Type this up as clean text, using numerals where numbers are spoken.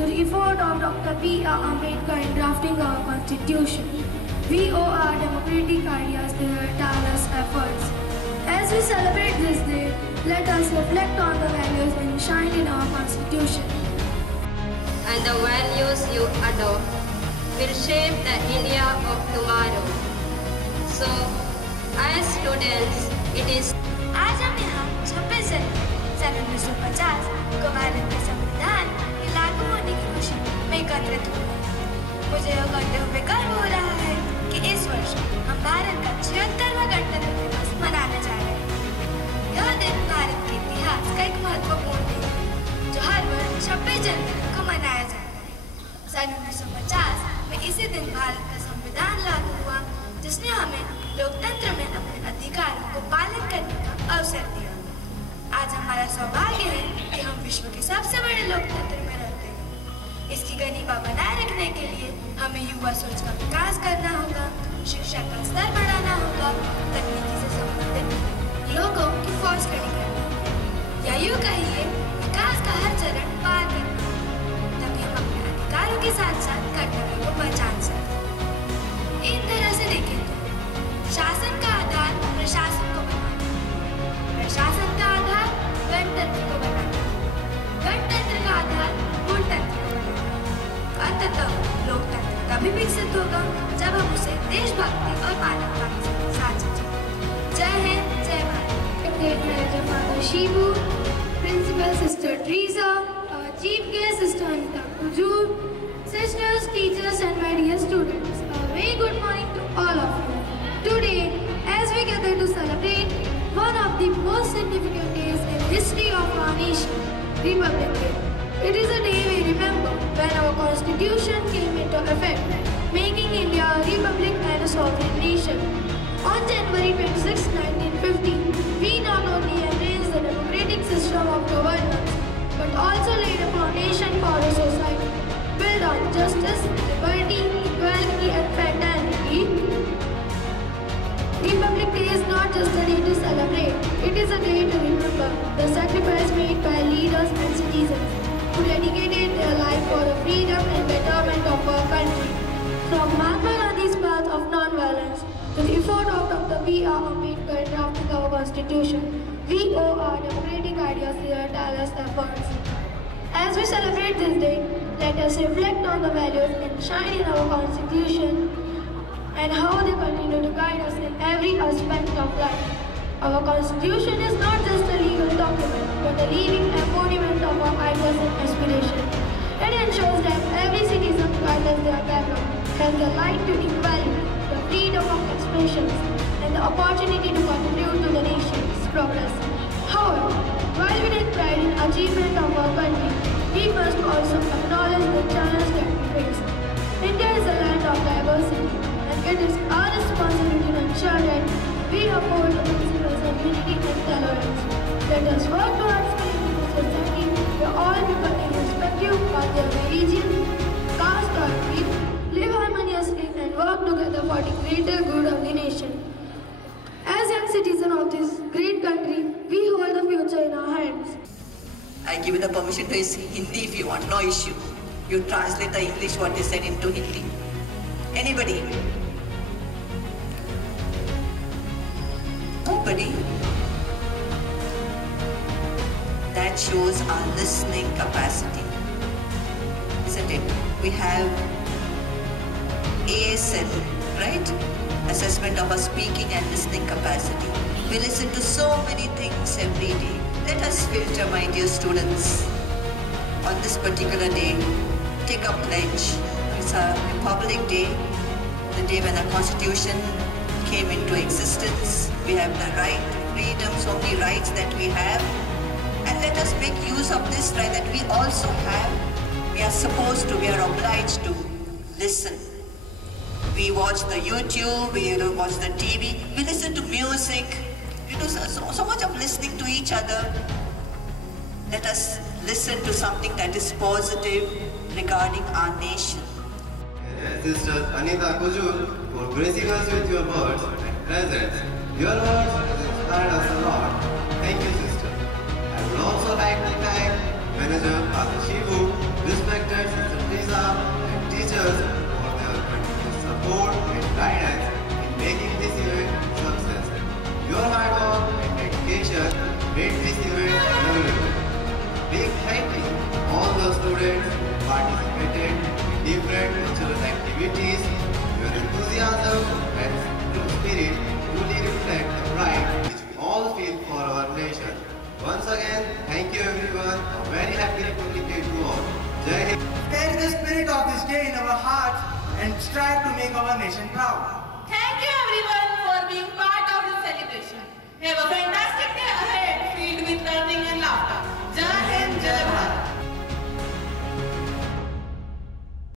to the effort of Dr. B.R. Ambedkar in drafting our Constitution. We owe our democratic ideas to their tireless efforts. As we celebrate this day, let us reflect on the values enshrined in our Constitution. And the values you adopt will shape the India of tomorrow. So, as students, it is आज हम यहाँ 26 जनवरी 1950 को भारत का संविधान के लागू होने की खुशी में एकत्रित हुए। मुझे यह कहते हुए गर्व हो रहा है कि इस वर्ष हम भारत का 76वां गणतंत्र दिवस मनाने जा रहे हैं। यह दिन भारत के इतिहास का एक महत्वपूर्ण दिन है जो हर वर्ष 26 जनवरी को मनाया जाता है। सन 1950 में इसी दिन भारत का संविधान लागू हुआ, जिसने हमें लोकतंत्र में अपने अधिकारों को पालन करने का अवसर दिया। आज हमारा सौभाग्य है कि हम विश्व के सबसे बड़े लोकतंत्र में रहते हैं। इसकी गरिमा बनाए रखने के लिए हमें युवा सोच का विकास करना होगा, शिक्षा का स्तर बढ़ाना होगा, तकनीकी से संबंधित लोगों की फौज खड़ी करनी होगी, या यूँ कहिए विकास का हर चरण पार करना होगा। तभी हम अपने अधिकारों के साथ साथ कर्तव्यों को पहचान सकते हैं। एक तरह से देखें तो शासन का आधार प्रशासन को बनाना, प्रशासन का आधार गणतंत्र को बनाना, गणतंत्र का आधार गणतंत्र को बनाना। अंततः लोकतंत्र तभी विकसित होगा जब हम उसे देशभक्ति और मानवता के साथ चलें। जय हिंद, जय Bharat. Great Manager Father Shibu, Principal Sister Teresa, our Chief Guest Sister Anita Kujur, sisters, teachers, and my dear students, a very good morning to all of you. Today, as we gather to celebrate one of the most significant days in history of our nation, Republic Day. It is a day we remember when our Constitution came into effect, making India a republic and a sovereign nation. On January 26, 1950, we not only embraced the democratic system of governance, but also laid a foundation for a society built on justice, liberty, equality, and fraternity. Republic Day is not just a day to celebrate, it is a day to remember the sacrifice made by leaders and citizens who dedicated their life for the freedom and betterment of our country. From Mahatma Gandhi's path of non-violence to the effort of Dr. B.R. Ambedkar in drafting our Constitution, we owe our democratic ideas their tireless efforts. As we celebrate this day, let us reflect on the values enshrined in our Constitution and how they continue to guide us in every aspect of life. Our Constitution is not just a legal document, but a living embodiment of our ideas and aspirations. It ensures that every citizen, regardless their background, has the right to equality, the freedom of expression, and the opportunity to contribute to the nation's progress. However, while we take pride in achievement of our country, we must also acknowledge the challenges that we face. India is a land of diversity, and it is our responsibility to ensure that we uphold the principles of unity and tolerance. Let us work towards creating a society where all people, irrespective of their religion, caste, or creed, live harmoniously and work together for the greater good of the nation. As young citizens of this great country, we hold the future in our hands. I give you the permission to use Hindi if you want, no issue. You translate the English what is said into Hindi. Anybody? Nobody? That shows our listening capacity, isn't it? We have ASL, right? Assessment of our speaking and listening capacity. We listen to so many things every day. Let us filter, my dear students. On this particular day, take a pledge. It's a Republic Day, the day when our Constitution came into existence. We have the right to freedom, so many rights that we have. And let us make use of this right that we also have. We are supposed to, we are obliged to listen. We watch the YouTube, we watch the TV, we listen to music. We do so much of listening to each other. Let us listen to something that is positive regarding our nation. Sister Anita Kujul, for gracing us with your words and presence. Your words have inspired us a lot. Thank you, sister. I would also like to thank Manager Father Shivu, respected Sister Lisa, and teachers for their continuous support and guidance in making this event a success. Your hard work and dedication made this event memorable. Big thank you to all the students who participated in different cultural activities. Your enthusiasm and group spirit truly reflect the pride which we all feel for our nation. Once again, thank you everyone. A very happy Republic Day to all. Jai Hind. Carry the spirit of this day in our hearts and strive to make our nation proud.